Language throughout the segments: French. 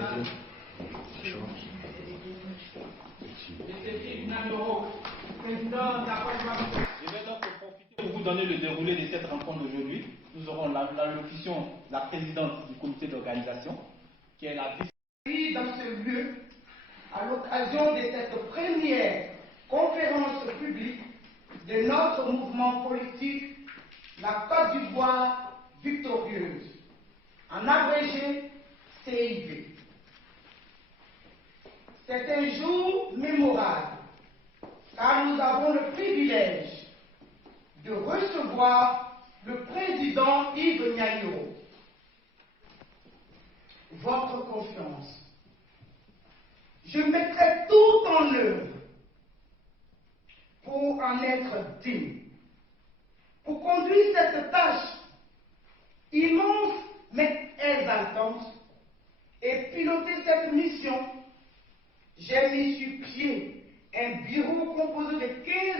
Je vais donc profiter pour vous donner le déroulé de cette rencontre d'aujourd'hui. Nous aurons l'allocution de la présidente du comité d'organisation, qui est la vice. Dans ce lieu, à l'occasion de cette première conférence publique de notre mouvement politique, la Côte d'Ivoire victorieuse, en abrégé CIV. C'est un jour mémorable, car nous avons le privilège de recevoir le président Yves Nyayoro. Votre confiance. Je mettrai tout en œuvre pour en être digne, pour conduire cette tâche immense mais exaltante et piloter cette mission. J'ai mis sur pied un bureau composé de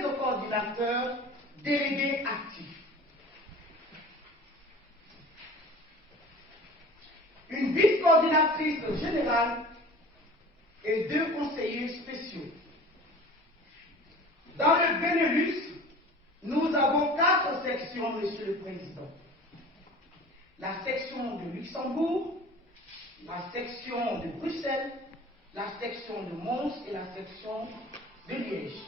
15 coordinateurs délégués actifs. Une vice-coordinatrice générale et 2 conseillers spéciaux. Dans le Benelux, nous avons 4 sections, Monsieur le Président. La section de Luxembourg, la section de Bruxelles, la section de Mons et la section de Liège.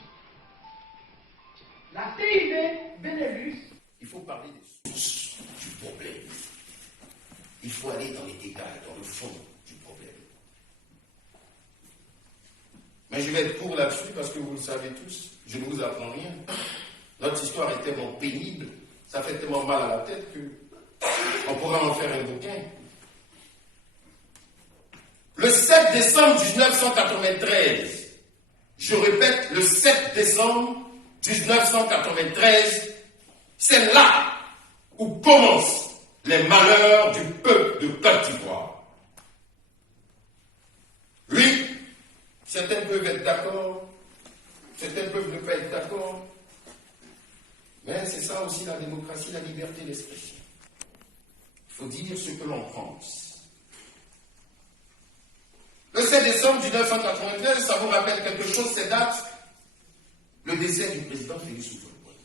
La CIV Benelux. Il faut parler des sources du problème. Il faut aller dans les détails, dans le fond du problème. Mais je vais être court là-dessus parce que vous le savez tous, je ne vous apprends rien. Notre histoire est tellement pénible, ça fait tellement mal à la tête qu'on pourra en faire un bouquin. Le 7 décembre 1993, je répète, le 7 décembre 1993, c'est là où commencent les malheurs du peuple de Côte d'Ivoire. Oui, certains peuvent être d'accord, certains peuvent ne pas être d'accord, mais c'est ça aussi la démocratie, la liberté d'expression. Il faut dire ce que l'on pense. Le 7 décembre 1993, ça vous rappelle quelque chose, ces dates? Le décès du président Félix Houphouët-Boigny.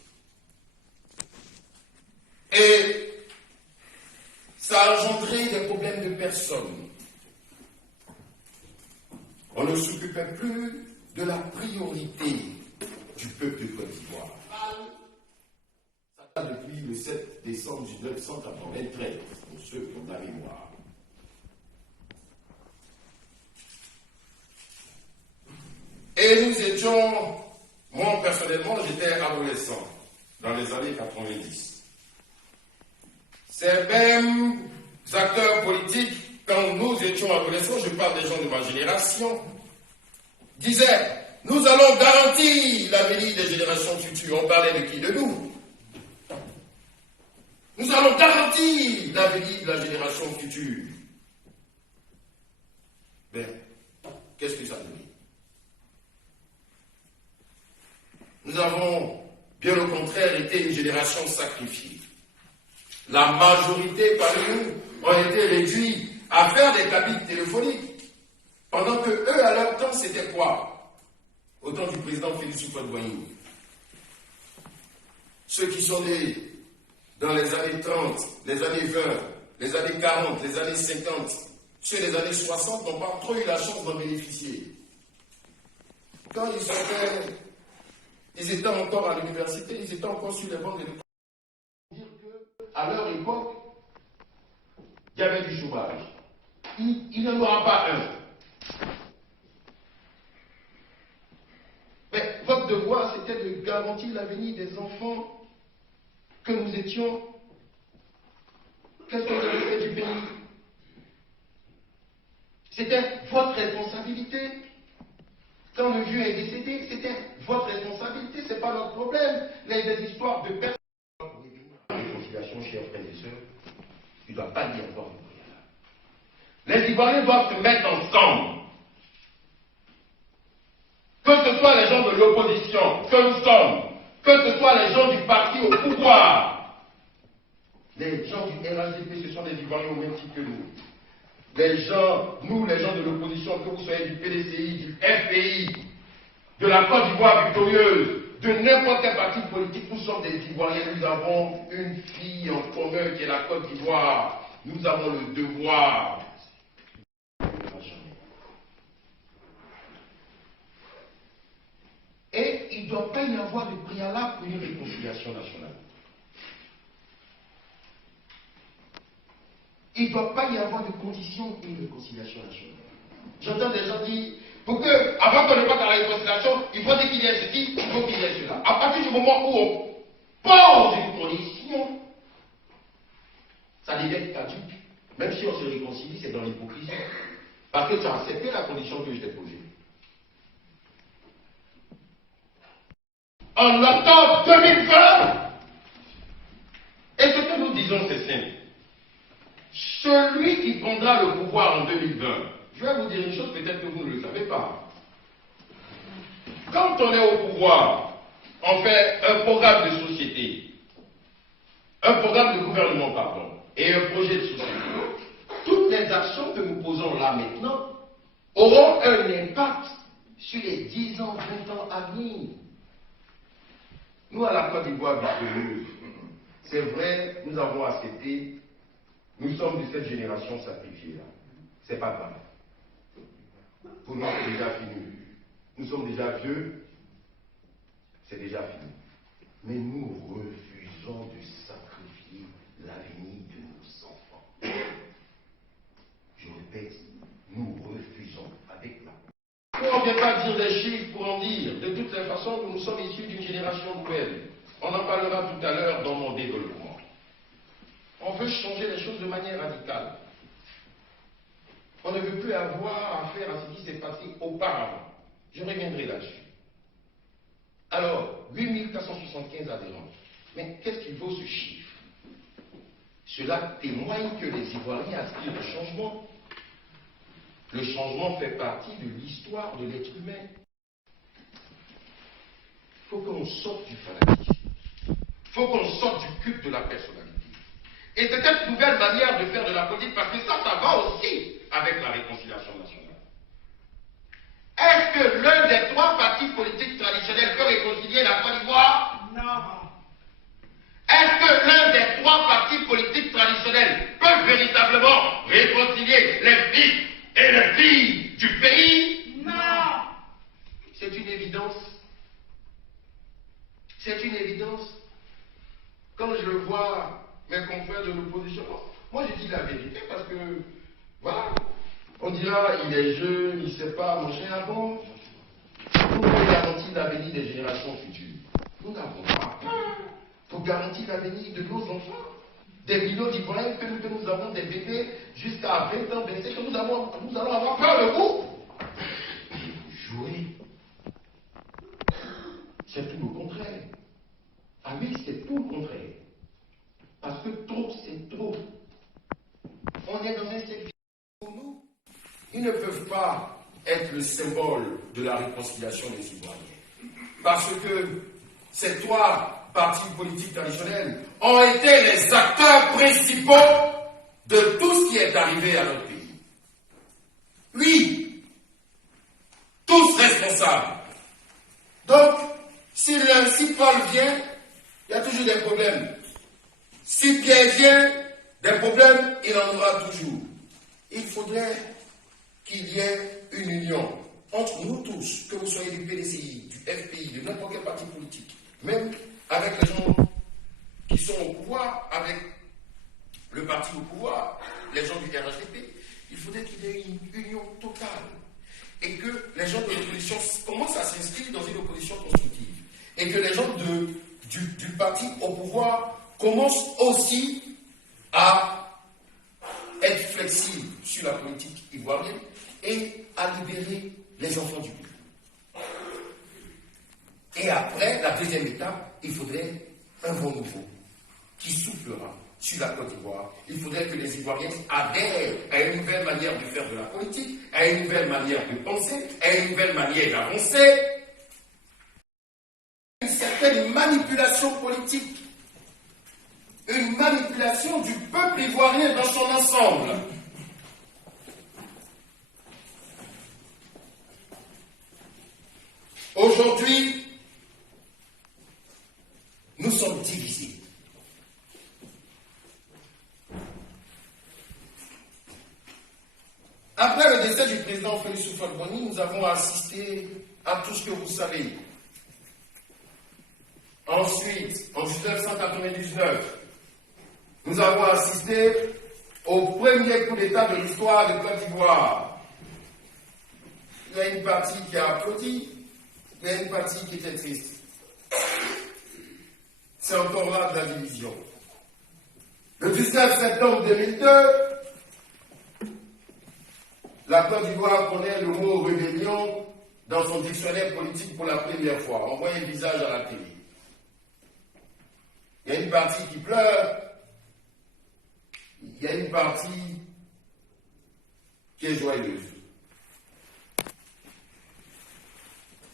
Et ça a engendré des problèmes de personnes. On ne s'occupait plus de la priorité du peuple de Côte d'Ivoire. Ça date depuis le 7 décembre 1993, pour ceux qui ont de la mémoire. Et nous étions, moi personnellement, j'étais adolescent dans les années 90. Ces mêmes acteurs politiques, quand nous étions adolescents, je parle des gens de ma génération, disaient, nous allons garantir l'avenir des générations futures. On parlait de qui? De nous. Nous allons garantir l'avenir de la génération future. Mais, qu'est-ce que ça veut dire? Nous avons, bien au contraire, été une génération sacrifiée. La majorité parmi nous ont été réduits à faire des cabines téléphoniques. Pendant que eux, à leur temps, c'était quoi? Au temps du président Félix Houphouët-Boigny. Ceux qui sont nés dans les années 30, les années 20, les années 40, les années 50, ceux des années 60 n'ont pas trop eu la chance d'en bénéficier. Quand ils étaient encore à l'université, ils étaient encore sur les bancs de l'école. À leur époque, il y avait du chômage. Il n'y en aura pas un. Mais votre devoir, c'était de garantir l'avenir des enfants que nous étions. Qu'est-ce que vous avez fait du pays? C'était votre responsabilité. Quand le vieux est décédé, c'était votre responsabilité, ce n'est pas notre problème. Les histoires de personnes. Réconciliation, chers frères et sœurs, il ne doit pas y avoir de préalable. Les Ivoiriens doivent se mettre ensemble. Que ce soit les gens de l'opposition, que nous sommes, que ce soit les gens du parti au pouvoir, les gens du RADP, ce sont des Ivoiriens au même titre que nous. les gens, nous les gens de l'opposition, que vous soyez du PDCI, du FPI, de la Côte d'Ivoire victorieuse, de n'importe quel parti politique, nous sommes des Ivoiriens, nous avons une fille en commun qui est la Côte d'Ivoire. Nous avons le devoir. Et il ne doit pas y avoir de préalable pour une réconciliation nationale. Il ne doit pas y avoir de conditions pour une réconciliation nationale. J'entends des gens dire, pour que, avant qu'on ne passe à la réconciliation, il faut dire qu'il y ait ceci, il faut qu'il y ait cela. À partir du moment où on pose une condition, ça devient caduque. Même si on se réconcilie, c'est dans l'hypocrisie. Parce que tu as accepté la condition que je t'ai posée. En octobre 2020, et ce que nous disons, c'est simple. Celui qui prendra le pouvoir en 2020, je vais vous dire une chose, peut-être que vous ne le savez pas. Quand on est au pouvoir, on fait un programme de société, un programme de gouvernement, pardon, et un projet de société. Toutes les actions que nous posons là maintenant auront un impact sur les 10 ans, 20 ans à venir. Nous, à la Côte d'Ivoire victorieuse, c'est vrai, nous avons accepté, nous sommes de cette génération sacrifiée-là. C'est pas grave. Pour nous, c'est déjà fini. Nous sommes déjà vieux, c'est déjà fini. Mais nous refusons de sacrifier l'avenir de nos enfants. Je répète, nous refusons avec la... On ne vient pas dire des chiffres pour en dire. De toutes les façons, nous sommes issus d'une génération nouvelle. On en parlera tout à l'heure dans mon développement. On veut changer les choses de manière radicale. On ne veut plus avoir affaire à ce qui s'est passé auparavant. Je reviendrai là-dessus. Alors, 8475 adhérents. Mais qu'est-ce qu'il vaut ce chiffre? Cela témoigne que les Ivoiriens aspirent au changement. Le changement fait partie de l'histoire de l'être humain. Il faut qu'on sorte du fanatisme. Il faut qu'on sorte du culte de la personnalité. Et c'est cette nouvelle manière de faire de la politique, parce que ça va aussi avec la réconciliation nationale. Est-ce que l'un des 3 partis politiques traditionnels peut réconcilier la Côte d'Ivoire? Non. Est-ce que l'un des 3 partis politiques traditionnels peut véritablement réconcilier les fils et les filles du pays? Non. C'est une évidence. C'est une évidence. Quand je vois mes confrères de l'opposition, moi je dis la vérité parce que, voilà, on dira, il est jeune, il ne sait pas manger un bon. Pour garantir l'avenir des générations futures, nous n'avons pas. Pour garantir l'avenir de nos enfants, des millions d'Ivoiriens que nous avons, des bébés jusqu'à 20 ans, 25 ans, nous allons avoir peur de vous. Jouer. C'est tout le contraire. Ah oui, c'est tout le contraire. Parce que trop, c'est trop. On est dans un cercle pour nous. Ils ne peuvent pas être le symbole de la réconciliation des Ivoiriens. Parce que ces 3 partis politiques traditionnels ont été les acteurs principaux de tout ce qui est arrivé à notre pays. Oui, tous responsables. Donc, si Paul vient, il y a toujours des problèmes. Si Pierre vient, des problèmes, il en aura toujours. Il faudrait qu'il y ait une union entre nous tous, que vous soyez du PDCI, du FPI, de n'importe quel parti politique, même avec les gens qui sont au pouvoir, avec le parti au pouvoir, les gens du RHDP, il faudrait qu'il y ait une union totale et que les gens de l'opposition commencent à s'inscrire dans une opposition constructive et que les gens du parti au pouvoir commencent aussi à être flexibles sur la politique ivoirienne et à libérer les enfants du pays. Et après, la deuxième étape, il faudrait un vent nouveau qui soufflera sur la Côte d'Ivoire. Il faudrait que les Ivoiriens adhèrent à une nouvelle manière de faire de la politique, à une nouvelle manière de penser, à une nouvelle manière d'avancer. Une certaine manipulation politique, une manipulation du peuple ivoirien dans son ensemble. Aujourd'hui, nous sommes divisés. Après le décès du président Félix Houphouët-Boigny, nous avons assisté à tout ce que vous savez. Ensuite, en 1999, nous avons assisté au premier coup d'État de l'histoire de Côte d'Ivoire. Il y a une partie qui a applaudi, il y a une partie qui était triste. C'est encore là de la division. Le 19 septembre 2002, la Côte d'Ivoire connaît le mot rébellion dans son dictionnaire politique pour la première fois. On voit un visage à la télé. Il y a une partie qui pleure, il y a une partie qui est joyeuse.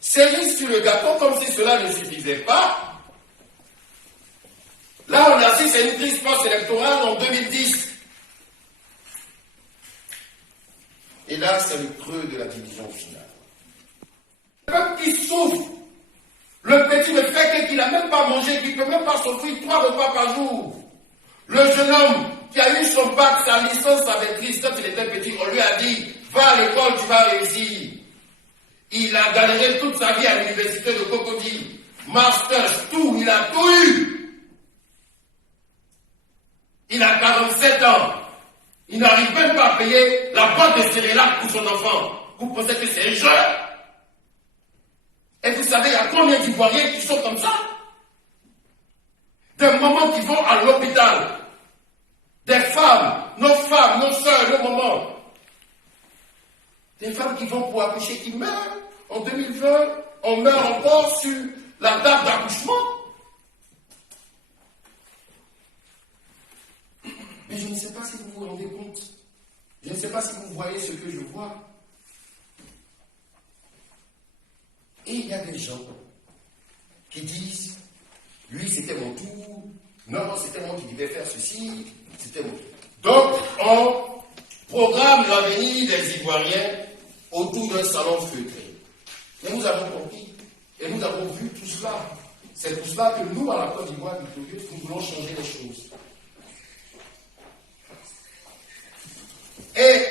Cerise sur le gâteau, comme si cela ne suffisait pas. Là, on assiste à une crise post-électorale en 2010. Et là, c'est le creux de la division finale. Le peuple qui souffre, le petit ne fait qu'il n'a même pas mangé, qui ne peut même pas s'offrir 3 repas par jour. Le jeune homme qui a eu son bac, sa licence, sa maîtrise, quand il était petit, on lui a dit, va à l'école, tu vas réussir. Il a galéré toute sa vie à l'université de Cocody, master, tout, il a tout eu. Il a 47 ans. Il n'arrive même pas à payer la boîte de céréales pour son enfant. Vous pensez que c'est un jeu? Et vous savez, il y a combien d'Ivoiriens qui sont comme ça? Des mamans qui vont à l'hôpital. Des femmes, nos soeurs, nos mamans. Des femmes qui vont pour accoucher, qui meurent. En 2020, on meurt encore sur la table d'accouchement. Mais je ne sais pas si vous vous rendez compte. Je ne sais pas si vous voyez ce que je vois. Et il y a des gens qui disent, lui c'était mon tour, non, c'était moi qui devais faire ceci, c'était moi. Donc, on programme l'avenir des Ivoiriens autour d'un salon feutré. Et nous avons compris, et nous avons vu tout cela. C'est pour cela que nous, à la Côte d'Ivoire, nous voulons changer les choses. Et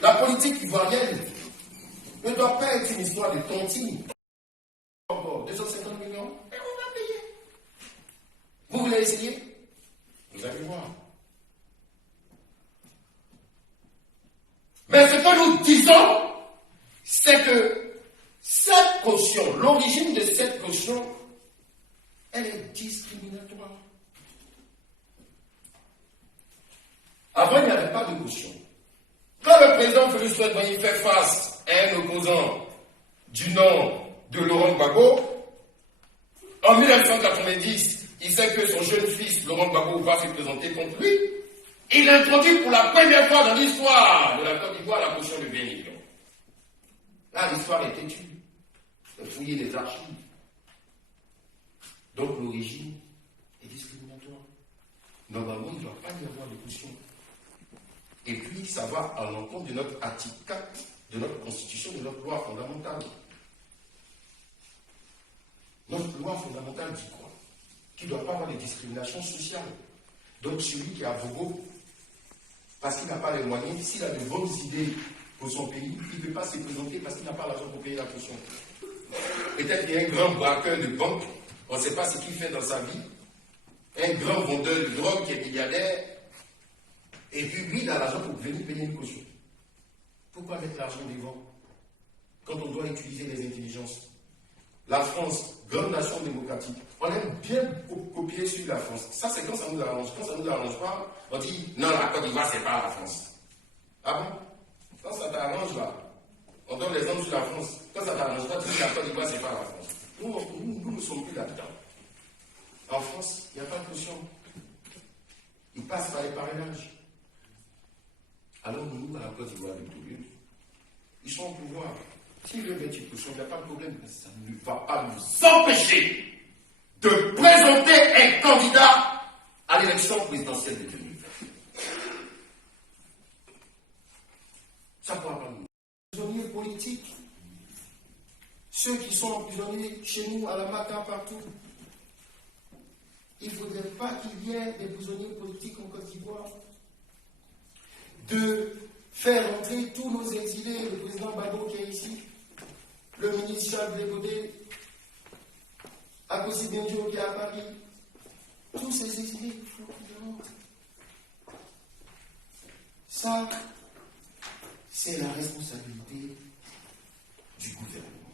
la politique ivoirienne ne doit pas être une histoire de tontine. Encore 250 millions, et on va payer. Vous voulez essayer? Vous allez voir. Mais ce que nous disons, c'est que cette caution, l'origine de cette caution, elle est discriminatoire. Avant, il n'y avait pas de caution. Quand le président Félix Houphouët-Boigny fait face à un opposant du nom de Laurent Gbagbo, en 1990, il sait que son jeune fils, Laurent Gbagbo, va se présenter contre lui. Il introduit pour la première fois dans l'histoire de la Côte d'Ivoire la caution de 20 millions. Là, l'histoire est têtue. Il faut fouiller les archives. Donc l'origine est discriminatoire. Normalement, il ne doit pas y avoir de caution. Et puis, ça va à l'encontre de notre article 4, de notre constitution, de notre loi fondamentale. Notre loi fondamentale dit quoi? Qu'il ne doit pas avoir de discrimination sociale. Donc celui qui a vogo, parce qu'il n'a pas les moyens, s'il a de bonnes idées pour son pays, il ne peut pas se présenter parce qu'il n'a pas l'argent pour payer la caution. Peut-être qu'il y a un grand braqueur de banque, on ne sait pas ce qu'il fait dans sa vie, un grand vendeur de drogue qui est milliardaire, et puis lui, il a l'argent pour venir payer une caution. Pourquoi mettre l'argent devant quand on doit utiliser les intelligences? La France, grande nation démocratique, on aime bien copier sur la France. Ça, c'est quand ça nous arrange. Quand ça ne nous arrange pas, on dit non, la Côte d'Ivoire, c'est pas la France. Ah bon? Quand ça t'arrange là, on donne l'exemple sur la France. Quand ça t'arrange pas, tu dis la Côte d'Ivoire, c'est pas la France. Nous ne sommes plus là-dedans. En France, il n'y a pas de caution. Ils passent par les parrainages. Alors nous, à la Côte d'Ivoire, ils sont au pouvoir. S'ils veulent mettre une caution, il n'y a pas de problème. Mais ça ne va pas nous empêcher de présenter un candidat à l'élection présidentielle de 2020. politiques, ceux qui sont emprisonnés chez nous, à la Maca, partout. Il ne faudrait pas qu'il y ait des prisonniers politiques en Côte d'Ivoire. De faire entrer tous nos exilés, le président Bago qui est ici, le ministre Charles Blégaudet, Akossi Benjo qui est à Paris, tous ces exilés, il faut qu'ils rentrent. Ça, c'est la responsabilité du gouvernement.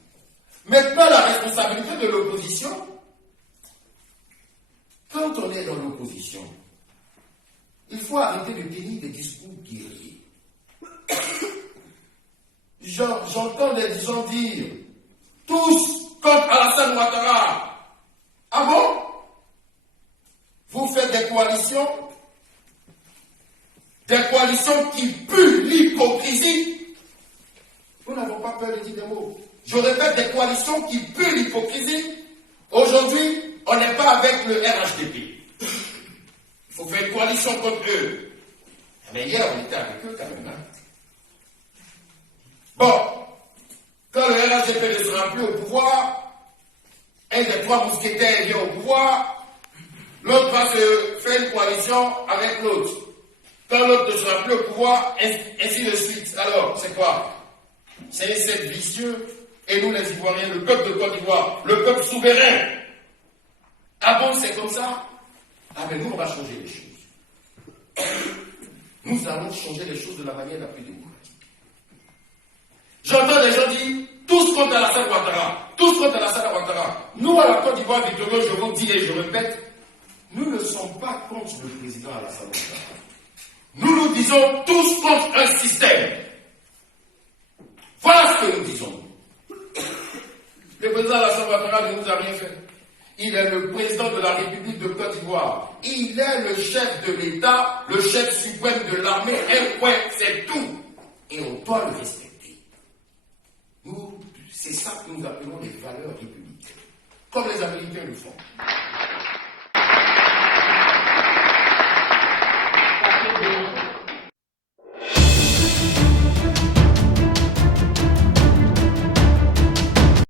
Maintenant, la responsabilité de l'opposition, quand on est dans l'opposition, il faut arrêter de tenir des discours guerriers. J'entends des gens dire tous contre Alassane Ouattara. Ah bon? Vous faites des coalitions qui puent l'hypocrisie. Nous n'avons pas peur de dire des mots. Je répète, des coalitions qui puent l'hypocrisie. Aujourd'hui, on n'est pas avec le RHDP. Il faut faire une coalition contre eux. Mais hier, on était avec eux quand même. Hein? Bon, quand le RHDP ne sera plus au pouvoir, un des trois mousquetaires vient au pouvoir, l'autre va se faire une coalition avec l'autre. Quand l'autre ne sera plus au pouvoir, ainsi de suite. Alors, c'est quoi? C'est un cercle vicieux, et nous les Ivoiriens, le peuple de Côte d'Ivoire, le peuple souverain. Ah bon, c'est comme ça? Ah ben nous, on va changer les choses. Nous allons changer les choses de la manière la plus démocratique. J'entends des gens dire, tous contre Alassane Ouattara, tous contre Alassane Ouattara. Nous, à la Côte d'Ivoire victorieuse, je vous dis et je répète, nous ne sommes pas contre le président Alassane Ouattara. Nous disons tous contre un système. Voilà ce que nous disons. Le président Alassane Ouattara ne nous a rien fait. Il est le président de la République de Côte d'Ivoire. Il est le chef de l'État, le chef suprême de l'armée. Un point, c'est tout. Et on doit le respecter. C'est ça que nous appelons les valeurs républicaines. Comme les Américains le font.